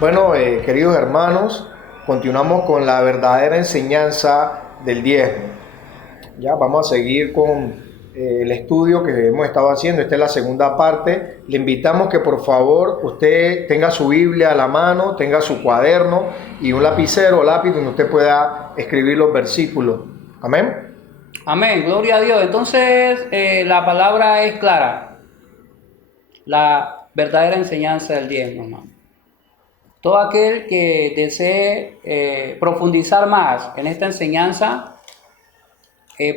Bueno, queridos hermanos, continuamos con la verdadera enseñanza del diezmo. Ya vamos a seguir con el estudio que hemos estado haciendo. Esta es la segunda parte. Le invitamos que por favor usted tenga su Biblia a la mano, tenga su cuaderno y un lapicero o lápiz donde usted pueda escribir los versículos. Amén. Amén, gloria a Dios. Entonces, la palabra es clara. La verdadera enseñanza del diezmo, hermano. Todo aquel que desee profundizar más en esta enseñanza,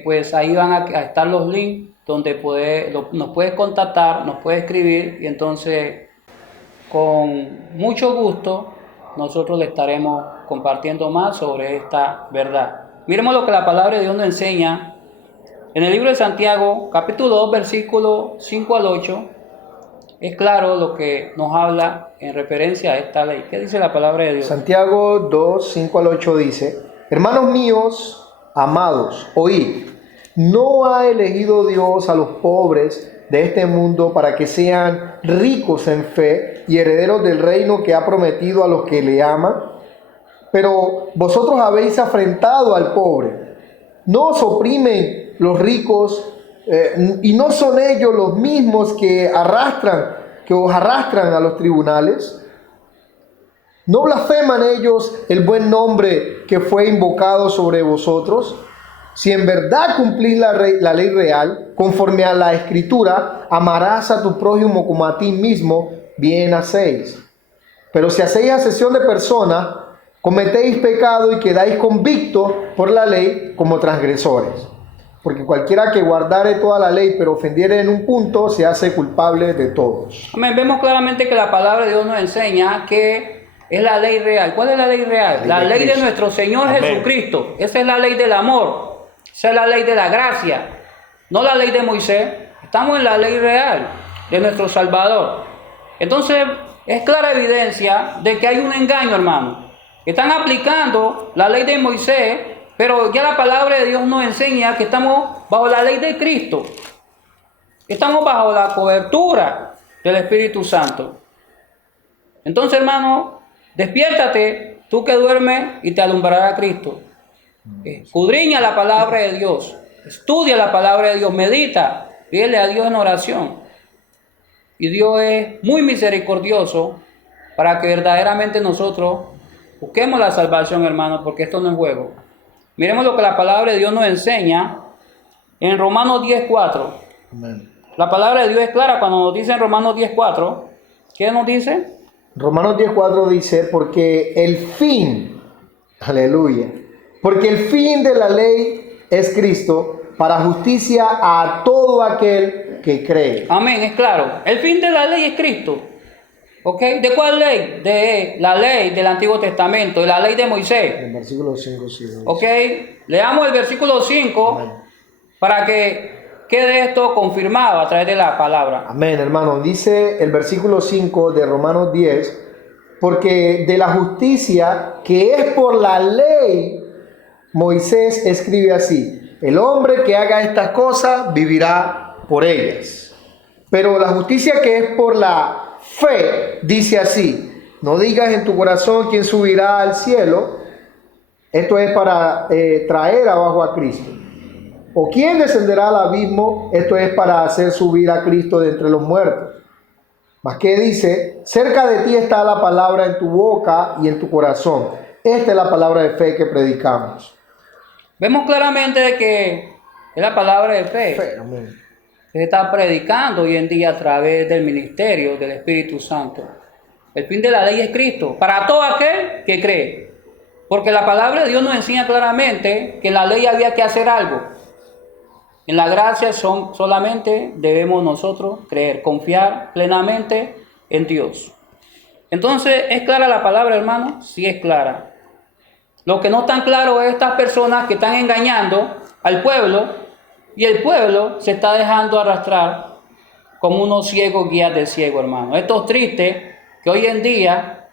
pues ahí van a estar los links donde nos puedes contactar, nos puedes escribir y entonces con mucho gusto nosotros le estaremos compartiendo más sobre esta verdad. Miremos lo que la palabra de Dios nos enseña en el libro de Santiago, capítulo 2, versículo 5 al 8. Es claro lo que nos habla en referencia a esta ley. ¿Qué dice la palabra de Dios? Santiago 2, 5 al 8 dice: Hermanos míos, amados, oíd, ¿no ha elegido Dios a los pobres de este mundo para que sean ricos en fe y herederos del reino que ha prometido a los que le aman? Pero vosotros habéis afrentado al pobre. ¿No os oprimen los ricos y no son ellos los mismos que os arrastran a los tribunales? ¿No blasfeman ellos el buen nombre que fue invocado sobre vosotros? Si en verdad cumplís la ley real, conforme a la Escritura, amarás a tu prójimo como a ti mismo, bien hacéis. Pero si hacéis acepción de personas, cometéis pecado y quedáis convictos por la ley como transgresores. Porque cualquiera que guardare toda la ley, pero ofendiere en un punto, se hace culpable de todos. Amén. Vemos claramente que la palabra de Dios nos enseña que es la ley real. ¿Cuál es la ley real? La ley de nuestro Señor Amén. Jesucristo. Esa es la ley del amor. Esa es la ley de la gracia. No la ley de Moisés. Estamos en la ley real de nuestro Salvador. Entonces, es clara evidencia de que hay un engaño, hermano. Están aplicando la ley de Moisés, pero ya la palabra de Dios nos enseña que estamos bajo la ley de Cristo. Estamos bajo la cobertura del Espíritu Santo. Entonces, hermano, despiértate, tú que duermes, y te alumbrará Cristo. Escudriña la palabra de Dios, estudia la palabra de Dios, medita, pídele a Dios en oración. Y Dios es muy misericordioso para que verdaderamente nosotros busquemos la salvación, hermano, porque esto no es juego. Miremos lo que la palabra de Dios nos enseña en Romanos 10:4. Amén. La palabra de Dios es clara cuando nos dice en Romanos 10:4. ¿Qué nos dice? Romanos 10:4 dice: porque el fin, aleluya, porque el fin de la ley es Cristo, para justicia a todo aquel que cree. Amén, es claro. El fin de la ley es Cristo. ¿Ok? ¿De cuál ley? De la ley del Antiguo Testamento, de la ley de Moisés. El versículo 5, sí. ¿Ok? Leamos el versículo 5 Amén. Para que quede esto confirmado a través de la palabra. Amén, hermano. Dice el versículo 5 de Romanos 10, porque de la justicia que es por la ley, Moisés escribe así: el hombre que haga estas cosas vivirá por ellas. Pero la justicia que es por la fe dice así: no digas en tu corazón quién subirá al cielo. Esto es para traer abajo a Cristo. O quién descenderá al abismo. Esto es para hacer subir a Cristo de entre los muertos. Mas que dice: cerca de ti está la palabra en tu boca y en tu corazón. Esta es la palabra de fe que predicamos. Vemos claramente que es la palabra de fe. Amén. Se está predicando hoy en día a través del ministerio del Espíritu Santo. El fin de la ley es Cristo, para todo aquel que cree. Porque la palabra de Dios nos enseña claramente que en la ley había que hacer algo. En la gracia solamente debemos nosotros creer, confiar plenamente en Dios. Entonces, ¿es clara la palabra, hermano? Sí es clara. Lo que no está claro es estas personas que están engañando al pueblo, y el pueblo se está dejando arrastrar como unos ciegos guías de ciego, hermano. Esto es triste que hoy en día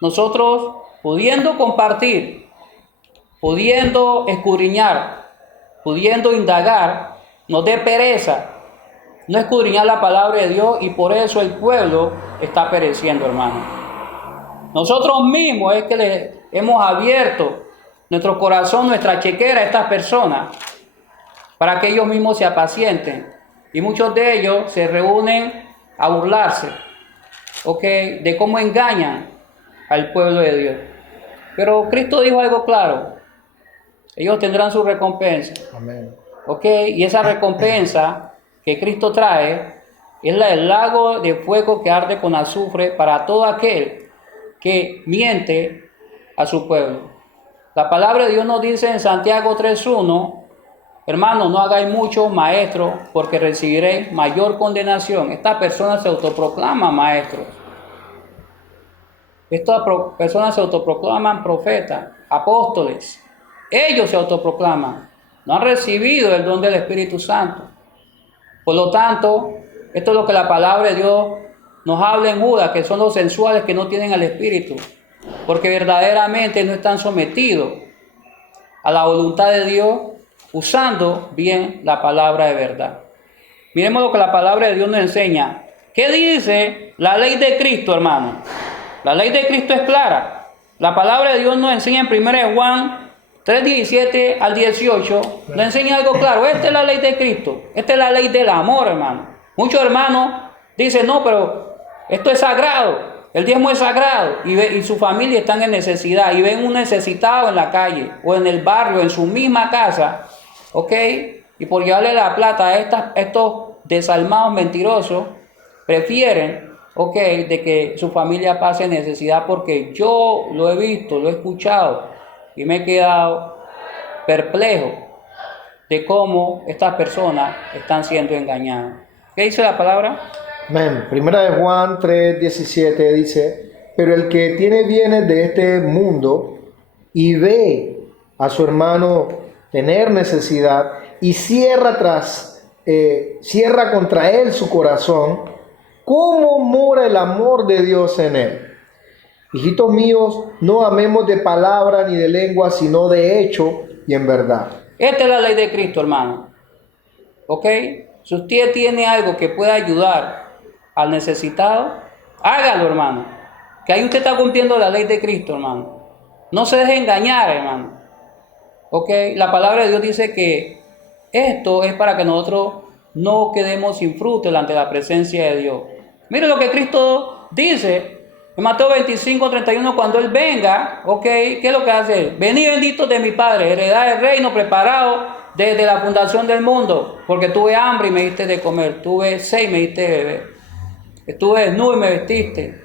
nosotros, pudiendo compartir, pudiendo escudriñar, pudiendo indagar, nos dé pereza no escudriñar la palabra de Dios, y por eso el pueblo está pereciendo, hermano. Nosotros mismos es que le hemos abierto nuestro corazón, nuestra chequera a estas personas para que ellos mismos se apacienten. Y muchos de ellos se reúnen a burlarse, ¿ok?, de cómo engañan al pueblo de Dios. Pero Cristo dijo algo claro: ellos tendrán su recompensa. Amén. ¿Ok? Y esa recompensa que Cristo trae es el lago de fuego que arde con azufre para todo aquel que miente a su pueblo. La palabra de Dios nos dice en Santiago 3:1: hermanos, no hagáis mucho maestros, porque recibiréis mayor condenación. Estas personas se autoproclaman maestros. Estas personas se autoproclaman profetas, apóstoles. Ellos se autoproclaman. No han recibido el don del Espíritu Santo. Por lo tanto, esto es lo que la palabra de Dios nos habla en Judas, que son los sensuales que no tienen el Espíritu, porque verdaderamente no están sometidos a la voluntad de Dios, usando bien la palabra de verdad. Miremos lo que la palabra de Dios nos enseña. ¿Qué dice la ley de Cristo, hermano? La ley de Cristo es clara. La palabra de Dios nos enseña en 1 Juan 3:17 al 18, nos enseña algo claro. Esta es la ley de Cristo. Esta es la ley del amor, hermano. Muchos hermanos dicen: no, pero esto es sagrado. El diezmo es sagrado. Y su familia están en necesidad. Y ven un necesitado en la calle, o en el barrio, en su misma casa. ¿Ok? Y por llevarle la plata a estos desalmados mentirosos, prefieren, ¿ok?, de que su familia pase necesidad, porque yo lo he visto, lo he escuchado. Y me he quedado perplejo de cómo estas personas están siendo engañadas. ¿Qué dice la palabra? Amén. Primera de Juan 3:17 dice: pero el que tiene bienes de este mundo y ve a su hermano tener necesidad y cierra contra él su corazón, ¿cómo mora el amor de Dios en él? Hijitos míos, no amemos de palabra ni de lengua, sino de hecho y en verdad. Esta es la ley de Cristo, hermano. ¿Ok? Si usted tiene algo que pueda ayudar al necesitado, hágalo, hermano. Que ahí usted está cumpliendo la ley de Cristo, hermano. No se deje engañar, hermano. ¿Ok? La palabra de Dios dice que esto es para que nosotros no quedemos sin fruto delante de la presencia de Dios. Mire lo que Cristo dice en Mateo 25:31, cuando Él venga, ¿ok? ¿Qué es lo que hace Él? Venid benditos de mi Padre, heredad del reino preparado desde la fundación del mundo, porque tuve hambre y me diste de comer, tuve sed y me diste de beber, estuve desnudo y me vestiste,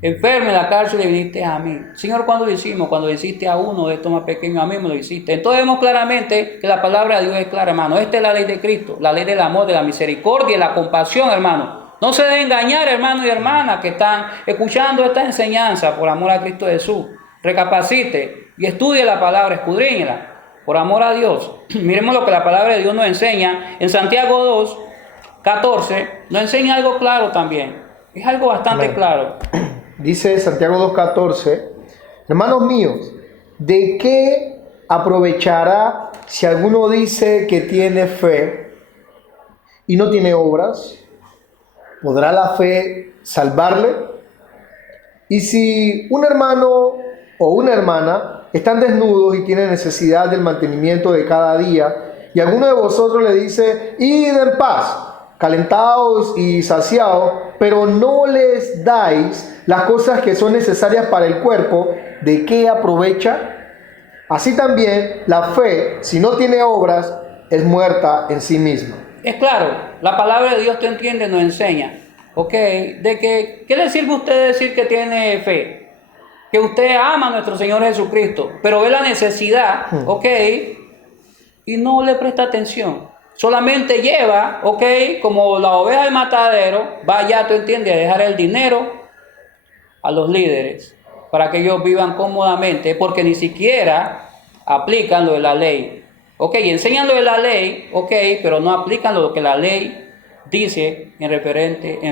enfermo en la cárcel y viniste a mí. Señor, ¿cuándo lo hicimos? Cuando lo hiciste a uno de estos más pequeños, a mí me lo hiciste. Entonces vemos claramente que la palabra de Dios es clara, hermano. Esta es la ley de Cristo, la ley del amor, de la misericordia y la compasión, hermano. No se dejen engañar, hermanos y hermanas, que están escuchando esta enseñanza por amor a Cristo Jesús. Recapacite y estudie la palabra, escudriñela, por amor a Dios. Miremos lo que la palabra de Dios nos enseña en Santiago 2:14. Nos enseña algo claro también. Es algo bastante claro. Dice Santiago 2:14: hermanos míos, ¿de qué aprovechará si alguno dice que tiene fe y no tiene obras? ¿Podrá la fe salvarle? Y si un hermano o una hermana están desnudos y tienen necesidad del mantenimiento de cada día, y alguno de vosotros le dice: id en paz, calentados y saciados, pero no les dais las cosas que son necesarias para el cuerpo, ¿de qué aprovecha? Así también la fe, si no tiene obras, es muerta en sí misma. Es claro, la palabra de Dios, te entiende, nos enseña, ¿ok? De que, ¿qué le sirve a usted decir que tiene fe? Que usted ama a nuestro Señor Jesucristo, pero ve la necesidad, ¿ok? Y no le presta atención. Solamente lleva, ¿ok?, como la oveja del matadero, vaya, tú entiendes, a dejar el dinero a los líderes para que ellos vivan cómodamente, porque ni siquiera aplican lo de la ley. Ok, enseñan lo de la ley, ok, pero no aplican lo que la ley dice en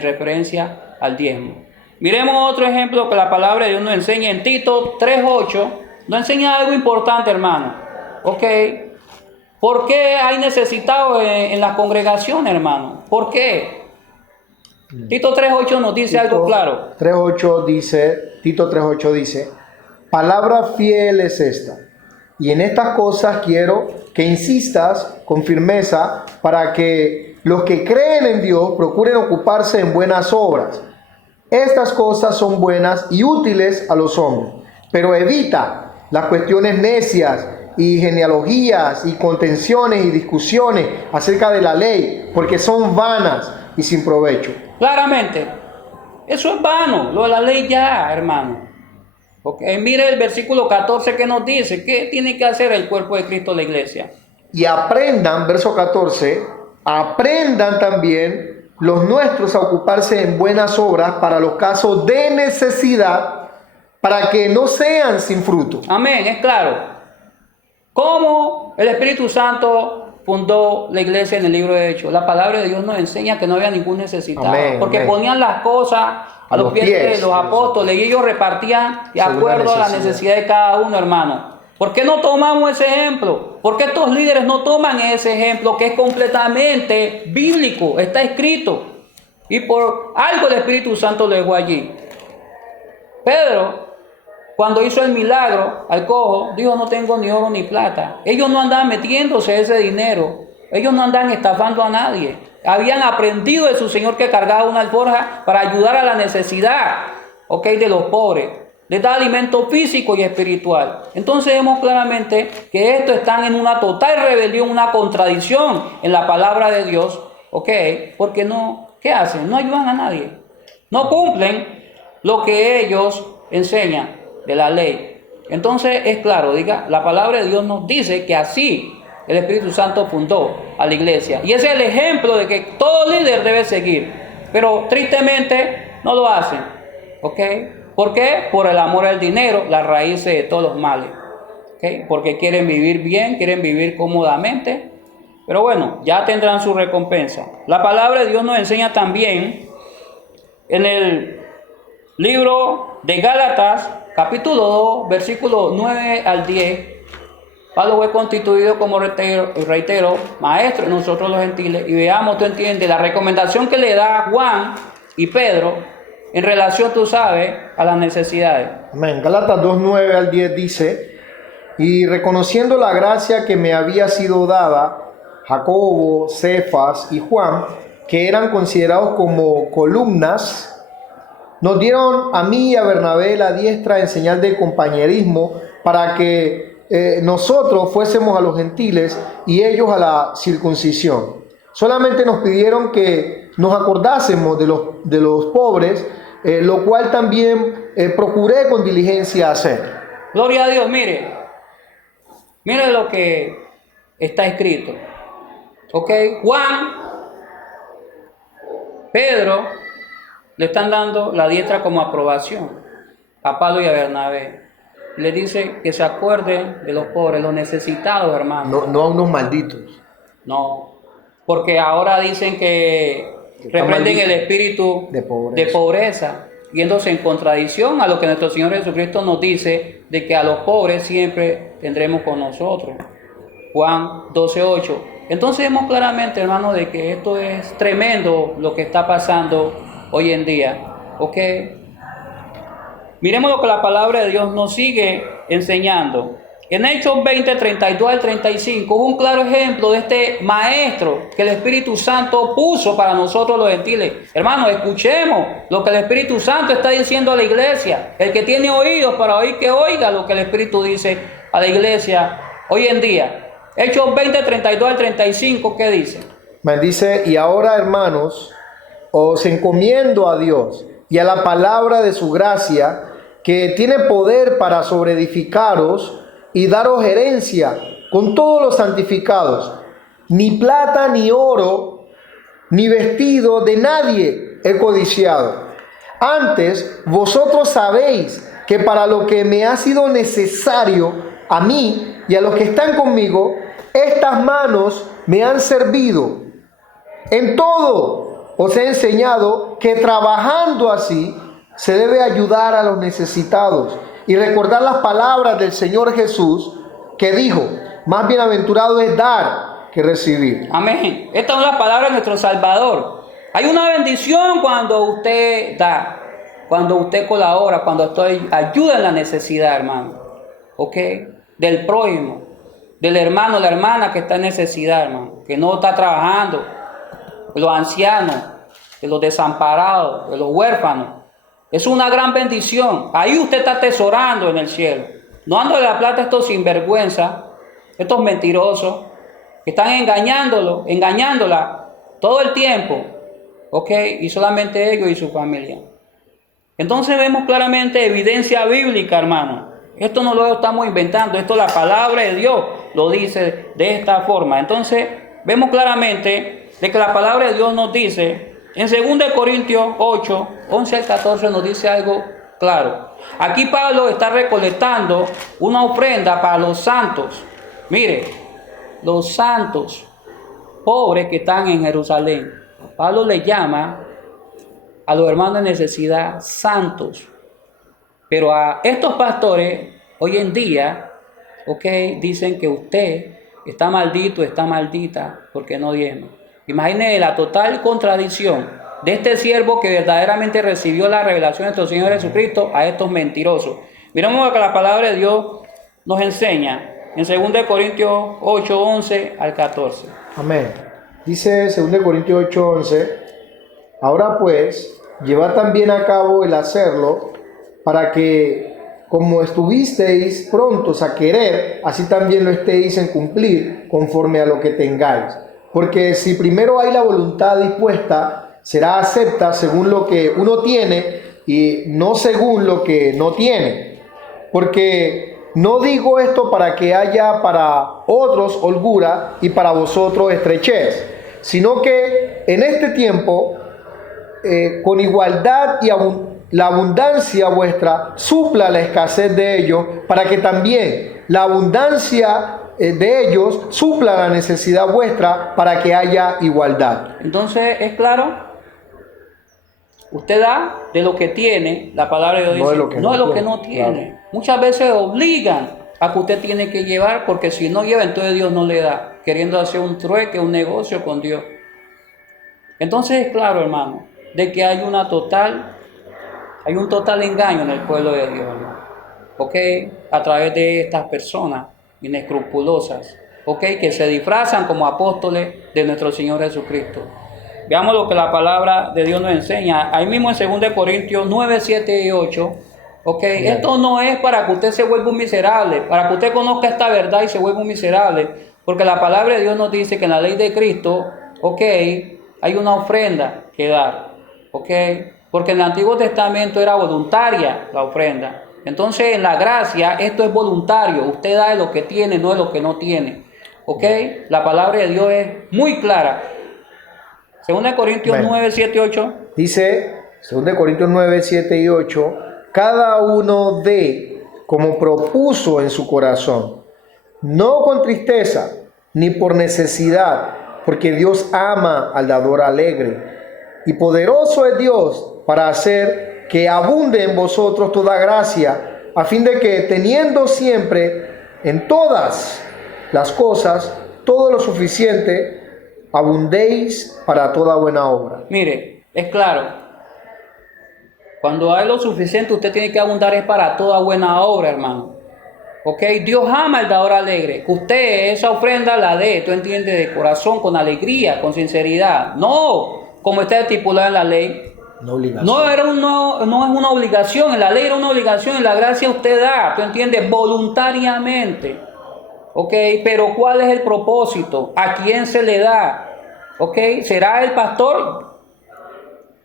referencia al diezmo. Miremos otro ejemplo que la palabra de Dios nos enseña en Tito 3:8. Nos enseña algo importante, hermano. Ok, ¿por qué hay necesitados en las congregaciones, hermano? ¿Por qué? Tito 3:8 nos dice algo claro. 3:8 dice, Tito 3:8 dice, palabra fiel es esta, y en estas cosas quiero que insistas con firmeza para que los que creen en Dios procuren ocuparse en buenas obras. Estas cosas son buenas y útiles a los hombres, pero evita las cuestiones necias y genealogías y contenciones y discusiones acerca de la ley, porque son vanas y sin provecho. Claramente, eso es vano, lo de la ley ya, hermano. Porque mire el versículo 14 que nos dice, ¿qué tiene que hacer el cuerpo de Cristo, la iglesia? Y aprendan, verso 14, aprendan también los nuestros a ocuparse en buenas obras para los casos de necesidad, para que no sean sin fruto. Amén, es claro. ¿Cómo el Espíritu Santo fundó la iglesia en el libro de Hechos? La palabra de Dios nos enseña que no había ningún necesitado. Amén, porque amén. ponían las cosas a los pies de los apóstoles y ellos repartían de según acuerdo a la necesidad necesidad de cada uno, hermano. ¿Por qué no tomamos ese ejemplo? ¿Por qué estos líderes no toman ese ejemplo que es completamente bíblico? Está escrito. Y por algo el Espíritu Santo lo dejó allí. Pedro, cuando hizo el milagro al cojo, dijo: no tengo ni oro ni plata. Ellos no andaban metiéndose ese dinero. Ellos no andaban estafando a nadie. Habían aprendido de su Señor que cargaba una alforja para ayudar a la necesidad, de los pobres. Les da alimento físico y espiritual. Entonces vemos claramente que estos están en una total rebelión, una contradicción en la palabra de Dios, porque no, ¿qué hacen? No ayudan a nadie. No cumplen lo que ellos enseñan de la ley. Entonces es claro, la palabra de Dios nos dice que así el Espíritu Santo fundó a la iglesia. Y ese es el ejemplo de que todo líder debe seguir. Pero tristemente no lo hacen. ¿Por qué? Por el amor al dinero, la raíz de todos los males. Porque quieren vivir bien, quieren vivir cómodamente. Pero bueno, ya tendrán su recompensa. La palabra de Dios nos enseña también en el libro de Gálatas, capítulo 2, versículos 9 al 10. Pablo fue constituido como, reitero, maestro de nosotros los gentiles. Y veamos, tú entiendes, la recomendación que le da Juan y Pedro en relación, tú sabes, a las necesidades. Amén. Gálatas 2, 9 al 10 dice: y reconociendo la gracia que me había sido dada, Jacobo, Cefas y Juan, que eran considerados como columnas, nos dieron a mí y a Bernabé la diestra en señal de compañerismo para que nosotros fuésemos a los gentiles y ellos a la circuncisión. Solamente nos pidieron que nos acordásemos de los pobres, lo cual también procuré con diligencia hacer. Gloria a Dios, mire lo que está escrito. Juan, Pedro, le están dando la diestra como aprobación a Pablo y a Bernabé. Le dice que se acuerden de los pobres, los necesitados, hermano. No a unos malditos. No, porque ahora dicen que reprenden el espíritu de pobreza, yéndose en contradicción a lo que nuestro Señor Jesucristo nos dice, de que a los pobres siempre tendremos con nosotros. Juan 12:8. Entonces vemos claramente, hermano, de que esto es tremendo lo que está pasando hoy en día. Miremos lo que la palabra de Dios nos sigue enseñando. En Hechos 20, 32 al 35, hubo un claro ejemplo de este maestro que el Espíritu Santo puso para nosotros los gentiles. Hermanos, escuchemos lo que el Espíritu Santo está diciendo a la iglesia. El que tiene oídos para oír, que oiga lo que el Espíritu dice a la iglesia hoy en día. Hechos 20, 32 al 35, ¿qué dice? Me dice: y ahora, hermanos, os encomiendo a Dios y a la palabra de su gracia, que tiene poder para sobreedificaros y daros herencia con todos los santificados. Ni plata, ni oro, ni vestido de nadie he codiciado. Antes, vosotros sabéis que para lo que me ha sido necesario a mí y a los que están conmigo, estas manos me han servido. En todo os he enseñado que trabajando así se debe ayudar a los necesitados y recordar las palabras del Señor Jesús, que dijo: más bienaventurado es dar que recibir. Amén. Estas son las palabras de nuestro Salvador. Hay una bendición cuando usted da, cuando usted colabora, cuando usted ayuda en la necesidad, hermano. ¿Ok? Del prójimo, del hermano, la hermana que está en necesidad, hermano, que no está trabajando, de los ancianos, de los desamparados, de los huérfanos. Es una gran bendición. Ahí usted está atesorando en el cielo. No ando de la plata a estos sinvergüenza, estos mentirosos, que están engañándola todo el tiempo. ¿Ok? Y solamente ellos y su familia. Entonces vemos claramente evidencia bíblica, hermano. Esto no lo estamos inventando, esto la palabra de Dios lo dice de esta forma. Entonces vemos claramente de que la palabra de Dios nos dice, en 2 Corintios 8, 11 al 14 nos dice algo claro. Aquí Pablo está recolectando una ofrenda para los santos. Mire, los santos pobres que están en Jerusalén. Pablo le llama a los hermanos de necesidad santos. Pero a estos pastores hoy en día, dicen que usted está maldito, está maldita porque no diezma. Imagine la total contradicción de este siervo que verdaderamente recibió la revelación de nuestro Señor Jesucristo a estos mentirosos. Miramos lo que la palabra de Dios nos enseña en 2 Corintios 8, 11 al 14. Amén. Dice 2 Corintios 8, 11, ahora pues, llevad también a cabo el hacerlo, para que, como estuvisteis prontos a querer, así también lo estéis en cumplir, conforme a lo que tengáis. Porque si primero hay la voluntad dispuesta, será acepta según lo que uno tiene y no según lo que no tiene. Porque no digo esto para que haya para otros holgura y para vosotros estrechez, sino que en este tiempo, con igualdad y la abundancia vuestra supla la escasez de ellos, para que también la abundancia de ellos supla la necesidad vuestra, para que haya igualdad. Entonces, ¿es claro? Usted da de lo que tiene, la palabra de Dios dice, no de lo que no tiene. Claro. Muchas veces obligan a que usted tiene que llevar, porque si no lleva, entonces Dios no le da, queriendo hacer un trueque, un negocio con Dios. Entonces es claro, hermano, de que hay un total engaño en el pueblo de Dios, hermano. A través de estas personas inescrupulosas, que se disfrazan como apóstoles de nuestro Señor Jesucristo. Veamos lo que la palabra de Dios nos enseña. Ahí mismo en 2 Corintios 9, 7 y 8. Esto no es para que usted se vuelva un miserable, para que usted conozca esta verdad y se vuelva un miserable, porque la palabra de Dios nos dice que en la ley de Cristo, hay una ofrenda que dar, porque en el Antiguo Testamento era voluntaria la ofrenda. Entonces en la gracia esto es voluntario, usted da de lo que tiene, no de lo que no tiene. La palabra de Dios es muy clara. 2 Corintios 9, 7 y 8. Dice 2 Corintios 9, 7 y 8, cada uno dé como propuso en su corazón, no con tristeza ni por necesidad, porque Dios ama al dador alegre. Y poderoso es Dios para hacer que abunde en vosotros toda gracia, a fin de que, teniendo siempre en todas las cosas todo lo suficiente, abundéis para toda buena obra. Mire, es claro. Cuando hay lo suficiente, usted tiene que abundar es para toda buena obra, hermano. Dios ama al dador alegre. Que usted esa ofrenda la dé, tú entiendes, de corazón, con alegría, con sinceridad. No, como está estipulado en la ley. No es una obligación. En la ley era una obligación. En la gracia usted da, tú entiendes, voluntariamente. Pero ¿cuál es el propósito? ¿A quién se le da? ¿Será el pastor?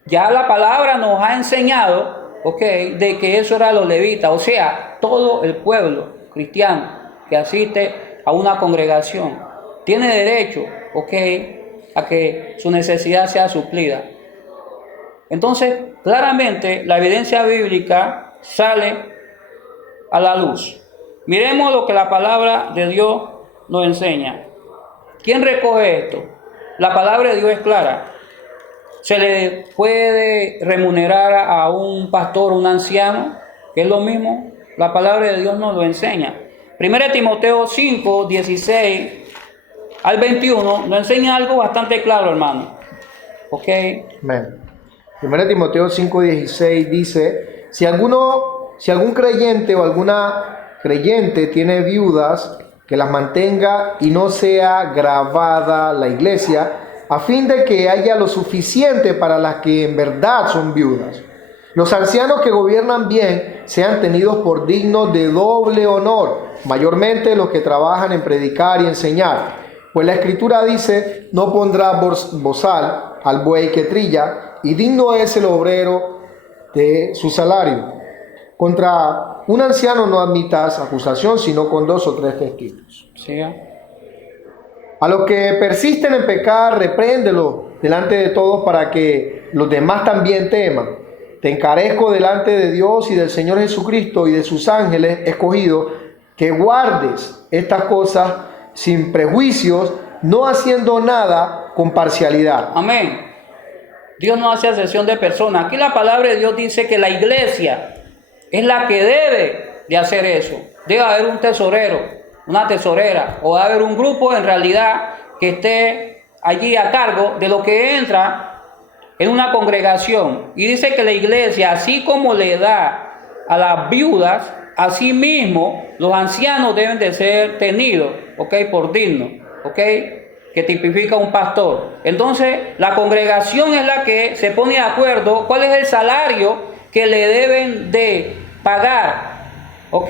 Ya la palabra nos ha enseñado, de que eso era los levitas, o sea, todo el pueblo cristiano que asiste a una congregación tiene derecho, a que su necesidad sea suplida. Entonces, claramente, la evidencia bíblica sale a la luz. Miremos lo que la palabra de Dios nos enseña. ¿Quién recoge esto? La palabra de Dios es clara. Se le puede remunerar a un pastor, un anciano, que es lo mismo. La palabra de Dios nos lo enseña. 1 Timoteo 5, 16 al 21 nos enseña algo bastante claro, hermano. ¿Ok? Amén. 1 Timoteo 5:16 dice, si algún creyente o alguna creyente tiene viudas, que las mantenga y no sea gravada la iglesia, a fin de que haya lo suficiente para las que en verdad son viudas. Los ancianos que gobiernan bien sean tenidos por dignos de doble honor, mayormente los que trabajan en predicar y enseñar. Pues la Escritura dice, no pondrá bozal al buey que trilla, y digno es el obrero de su salario. Contra un anciano no admitas acusación, sino con 2 o 3 testigos. Sí. A los que persisten en pecar, repréndelo delante de todos para que los demás también teman. Te encarezco delante de Dios y del Señor Jesucristo y de sus ángeles escogidos, que guardes estas cosas sin prejuicios, no haciendo nada con parcialidad. Amén. Dios no hace acepción de personas. Aquí la palabra de Dios dice que la iglesia es la que debe de hacer eso. Debe haber un tesorero, una tesorera, o debe haber un grupo en realidad que esté allí a cargo de lo que entra en una congregación. Y dice que la iglesia, así como le da a las viudas, así mismo los ancianos deben de ser tenidos, ¿ok? Por dignos, ¿ok? Que tipifica un pastor. Entonces, la congregación es la que se pone de acuerdo cuál es el salario que le deben de pagar, ¿ok?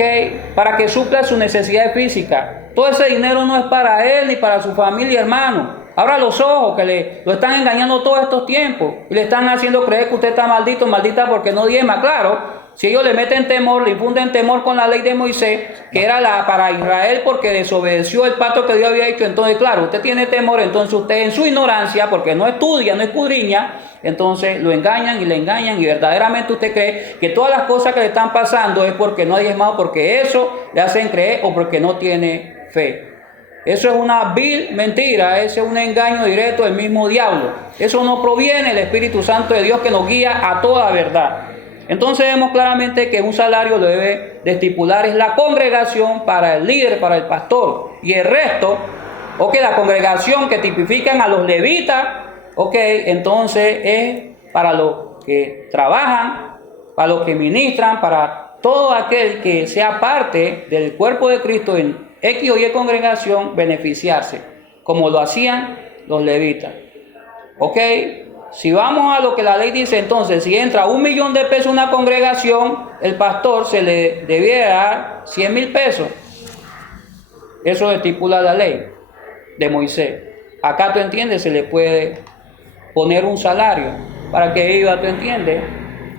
Para que supla sus necesidades físicas. Todo ese dinero no es para él ni para su familia, hermano. Abra los ojos, que lo están engañando todos estos tiempos y le están haciendo creer que usted está maldito, maldita porque no diezma. Claro, si ellos le meten temor, le infunden temor con la ley de Moisés, que era para Israel porque desobedeció el pacto que Dios había hecho, entonces claro, usted tiene temor, entonces usted en su ignorancia, porque no estudia, no escudriña, entonces lo engañan y le engañan y verdaderamente usted cree que todas las cosas que le están pasando es porque no ha diezmado, porque eso le hacen creer o porque no tiene fe. Eso es una vil mentira, ese es un engaño directo del mismo diablo. Eso no proviene del Espíritu Santo de Dios que nos guía a toda verdad. Entonces vemos claramente que un salario lo debe de estipular es la congregación para el líder, para el pastor. Y el resto, ok, la congregación que tipifican a los levitas, ok, entonces es para los que trabajan, para los que ministran, para todo aquel que sea parte del cuerpo de Cristo en X o Y congregación, beneficiarse, como lo hacían los levitas. Ok, si vamos a lo que la ley dice, entonces, si entra $1,000,000 en una congregación, el pastor se le debiera dar 100,000 pesos. Eso estipula la ley de Moisés. Acá tú entiendes, se le puede poner un salario para que viva, tú entiendes,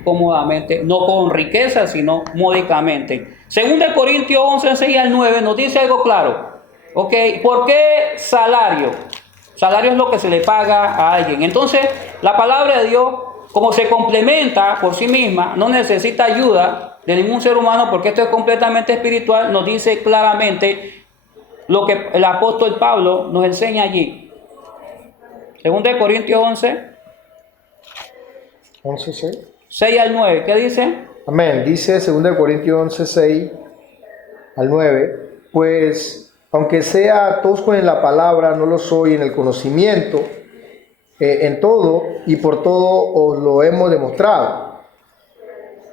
cómodamente, no con riqueza, sino módicamente. Según de Corintios 11, 6 al 9, nos dice algo claro. Ok, ¿por qué salario? Salario es lo que se le paga a alguien. Entonces, la palabra de Dios, como se complementa por sí misma, no necesita ayuda de ningún ser humano, porque esto es completamente espiritual, nos dice claramente lo que el apóstol Pablo nos enseña allí. Según de Corintios 11, 11:6. 6 al 9, ¿qué dice? Amén. Dice 2 Corintios 11:6 al 9, pues aunque sea tosco en la palabra, no lo soy en el conocimiento, en todo y por todo os lo hemos demostrado.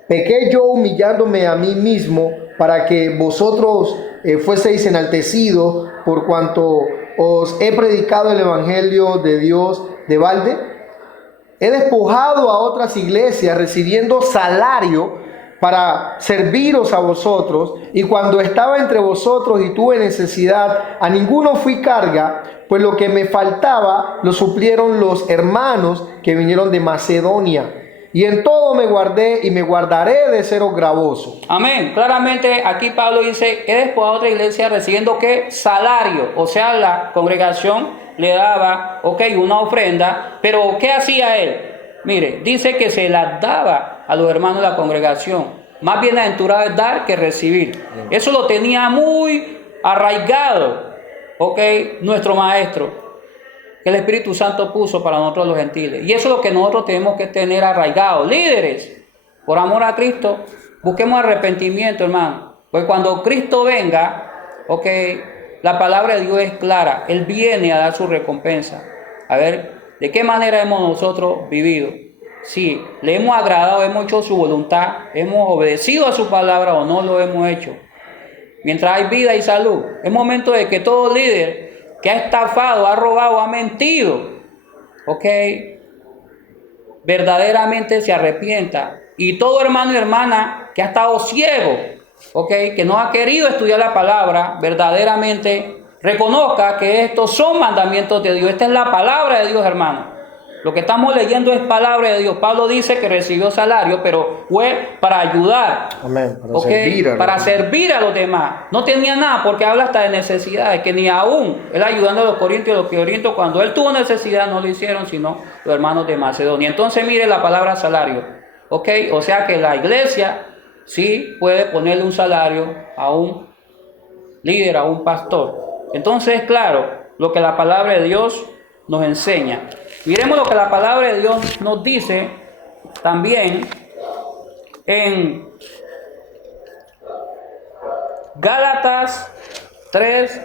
Pequé yo humillándome a mí mismo para que vosotros fueseis enaltecidos por cuanto os he predicado el evangelio de Dios de balde. He despojado a otras iglesias recibiendo salario para serviros a vosotros, y cuando estaba entre vosotros y tuve necesidad, a ninguno fui carga, pues lo que me faltaba lo suplieron los hermanos que vinieron de Macedonia. Y en todo me guardé y me guardaré de seros gravoso. Amén. Claramente aquí Pablo dice, he despojado a otra iglesia recibiendo ¿qué? Salario. O sea, la congregación le daba, ok, una ofrenda, pero ¿qué hacía él? Mire, dice que se las daba a los hermanos de la congregación. Más bienaventurado es dar que recibir. Eso lo tenía muy arraigado, ok, nuestro maestro, que el Espíritu Santo puso para nosotros los gentiles. Y eso es lo que nosotros tenemos que tener arraigado. Líderes, por amor a Cristo, busquemos arrepentimiento, hermano. Porque cuando Cristo venga, ok, la palabra de Dios es clara. Él viene a dar su recompensa. A ver, ¿De qué manera hemos nosotros vivido? Si le hemos agradado, hemos hecho su voluntad, hemos obedecido a su palabra o no lo hemos hecho. Mientras hay vida y salud, es momento de que todo líder que ha estafado, ha robado, ha mentido, ¿ok?, verdaderamente se arrepienta. Y todo hermano y hermana que ha estado ciego, ¿ok?, que no ha querido estudiar la palabra, verdaderamente reconozca que estos son mandamientos de Dios. Esta es la palabra de Dios, hermano. Lo que estamos leyendo es palabra de Dios. Pablo dice que recibió salario, pero fue para ayudar. Amén. Para, para servir a los demás. No tenía nada, porque habla hasta de necesidades, que ni aún él ayudando a los corintios, cuando él tuvo necesidad no lo hicieron, sino los hermanos de Macedonia. Entonces mire la palabra salario. ¿Ok? O sea que la iglesia sí puede ponerle un salario a un líder, a un pastor. Entonces, claro, lo que la palabra de Dios nos enseña. Miremos lo que la palabra de Dios nos dice también en Gálatas 3,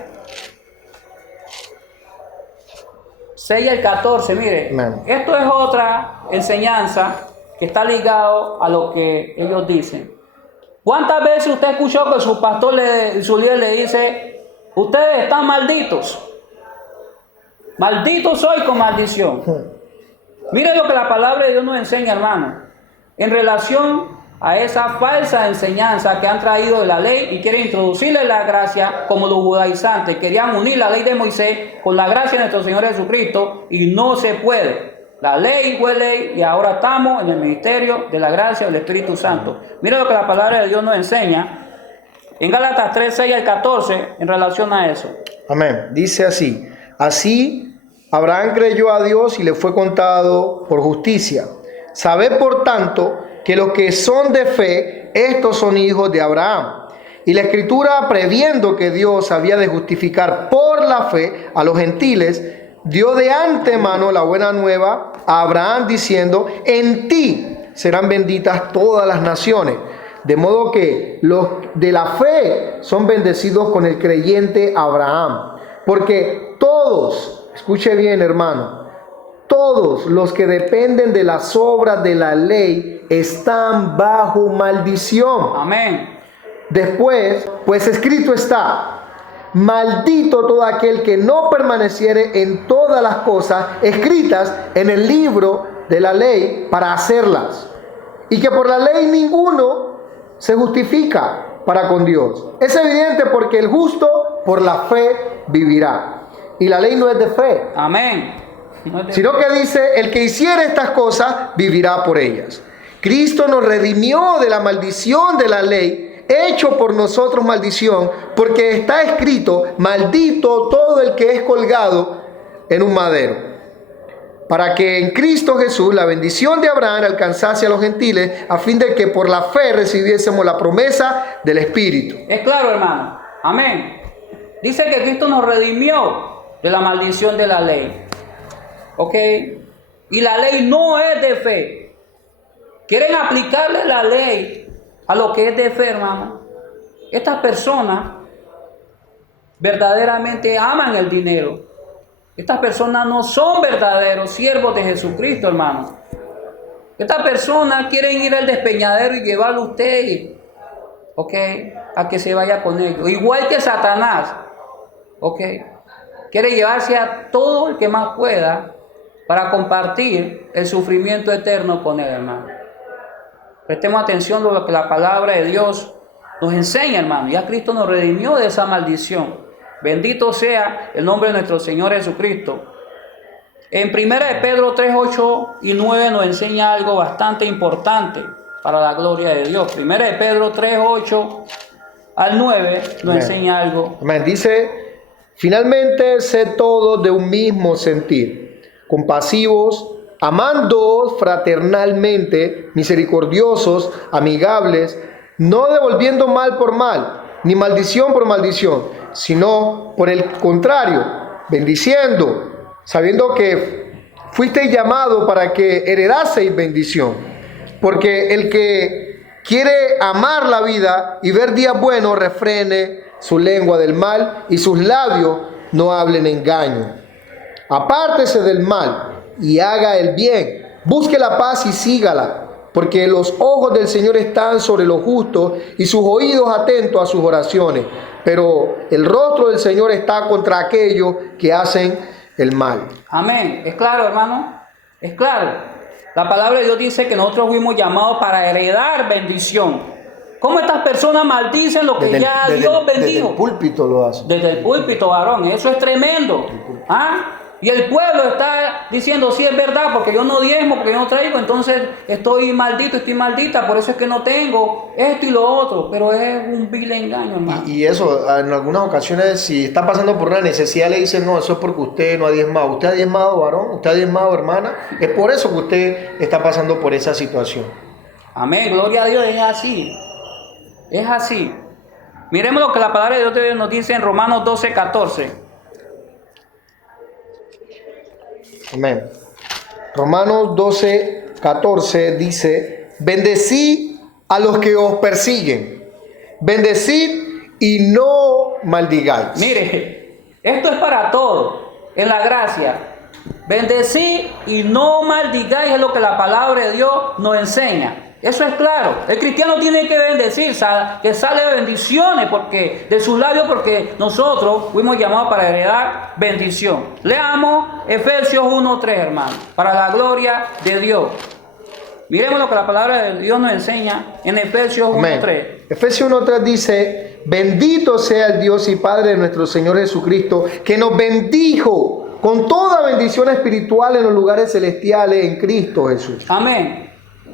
6 al 14. Mire, esto es otra enseñanza que está ligado a lo que ellos dicen. ¿Cuántas veces usted escuchó que su pastor y su líder le dice: ustedes están malditos? Maldito soy con maldición. Mire lo que la palabra de Dios nos enseña, hermano, en relación a esa falsa enseñanza que han traído de la ley y quieren introducirle la gracia como los judaizantes. Querían unir la ley de Moisés con la gracia de nuestro Señor Jesucristo y no se puede. La ley fue ley y ahora estamos en el ministerio de la gracia del Espíritu Santo. Mire lo que la palabra de Dios nos enseña en Gálatas 3, 6 al 14 en relación a eso. Amén. Dice así: así Abraham creyó a Dios y le fue contado por justicia. Sabed por tanto que los que son de fe, estos son hijos de Abraham. Y la Escritura, previendo que Dios había de justificar por la fe a los gentiles, dio de antemano la buena nueva a Abraham, diciendo: en ti serán benditas todas las naciones. De modo que los de la fe son bendecidos con el creyente Abraham. Porque todos, escuche bien, hermano, todos los que dependen de las obras de la ley están bajo maldición. Amén. Después, pues escrito está: maldito todo aquel que no permaneciere en todas las cosas escritas en el libro de la ley para hacerlas. Y que por la ley ninguno se justifica para con Dios. Es evidente, porque el justo por la fe vivirá. Y la ley no es de fe. Amén. Sino que dice: el que hiciere estas cosas vivirá por ellas. Cristo nos redimió de la maldición de la ley, hecho por nosotros maldición, porque está escrito: maldito todo el que es colgado en un madero. Para que en Cristo Jesús la bendición de Abraham alcanzase a los gentiles, a fin de que por la fe recibiésemos la promesa del Espíritu. Es claro, hermano. Amén. Dice que Cristo nos redimió de la maldición de la ley. ¿Ok? Y la ley no es de fe. Quieren aplicarle la ley a lo que es de fe, hermano. Estas personas verdaderamente aman el dinero. Estas personas no son verdaderos siervos de Jesucristo, hermano. Estas personas quieren ir al despeñadero y llevarlo a usted, ¿ok?, a que se vaya con ellos. Igual que Satanás, ¿ok?, quiere llevarse a todo el que más pueda para compartir el sufrimiento eterno con él, hermano. Prestemos atención a lo que la palabra de Dios nos enseña, hermano. Ya Cristo nos redimió de esa maldición. Bendito sea el nombre de nuestro Señor Jesucristo. En 1 Pedro 3, 8 y 9 nos enseña algo bastante importante para la gloria de Dios. 1 Pedro 3, 8 al 9 nos enseña algo. Amén. Dice: finalmente, sed todos de un mismo sentir, compasivos, amándoos fraternalmente, misericordiosos, amigables, no devolviendo mal por mal, ni maldición por maldición, sino por el contrario, bendiciendo, sabiendo que fuisteis llamados para que heredaseis bendición. Porque el que quiere amar la vida y ver días buenos, refrene su lengua del mal y sus labios no hablen engaño. Apártese del mal y haga el bien. Busque la paz y sígala, porque los ojos del Señor están sobre los justos y sus oídos atentos a sus oraciones. Pero el rostro del Señor está contra aquellos que hacen el mal. Amén. ¿Es claro, hermano? Es claro. La palabra de Dios dice que nosotros fuimos llamados para heredar bendición. ¿Cómo estas personas maldicen lo que Dios bendijo? Desde el púlpito lo hace. Desde el púlpito, varón. Eso es tremendo. ¿Ah? Y el pueblo está diciendo, sí, es verdad, porque yo no diezmo, porque yo no traigo, entonces estoy maldito, estoy maldita, por eso es que no tengo esto y lo otro. Pero es un vil engaño, hermano. Y eso, en algunas ocasiones, si está pasando por una necesidad, le dicen, no, eso es porque usted no ha diezmado. ¿Usted ha diezmado, varón? ¿Usted ha diezmado, hermana? Es por eso que usted está pasando por esa situación. Amén, gloria a Dios, es así. Es así. Miremos lo que la palabra de Dios nos dice en Romanos 12:14. Amén. Romanos 12:14 dice, bendecid a los que os persiguen, bendecid y no maldigáis. Mire, esto es para todos, en la gracia. Bendecid y no maldigáis es lo que la palabra de Dios nos enseña. Eso es claro. El cristiano tiene que bendecir, que sale de bendiciones porque de sus labios, porque nosotros fuimos llamados para heredar bendición. Leamos Efesios 1:3, hermano, para la gloria de Dios. Miremos lo que la palabra de Dios nos enseña en Efesios 1:3. Efesios 1:3 dice, bendito sea el Dios y Padre de nuestro Señor Jesucristo, que nos bendijo con toda bendición espiritual en los lugares celestiales en Cristo Jesús. Amén.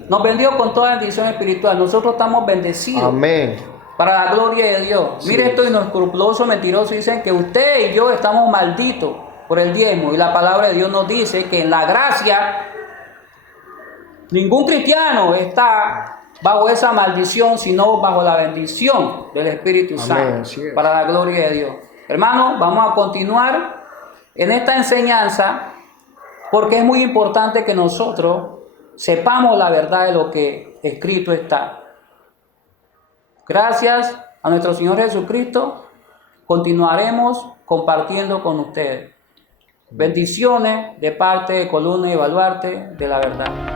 Nos bendijo con toda bendición espiritual. Nosotros estamos bendecidos. Amén. Para la gloria de Dios. Sí. Mire esto, y los escrupulosos mentirosos dicen que usted y yo estamos malditos por el diezmo. Y la palabra de Dios nos dice que en la gracia ningún cristiano está bajo esa maldición, sino bajo la bendición del Espíritu Amén. Santo. Para la gloria de Dios. Hermanos, vamos a continuar en esta enseñanza porque es muy importante que nosotros sepamos la verdad de lo que escrito está. Gracias a nuestro Señor Jesucristo, continuaremos compartiendo con ustedes. Bendiciones de parte de Columna y Baluarte de la Verdad.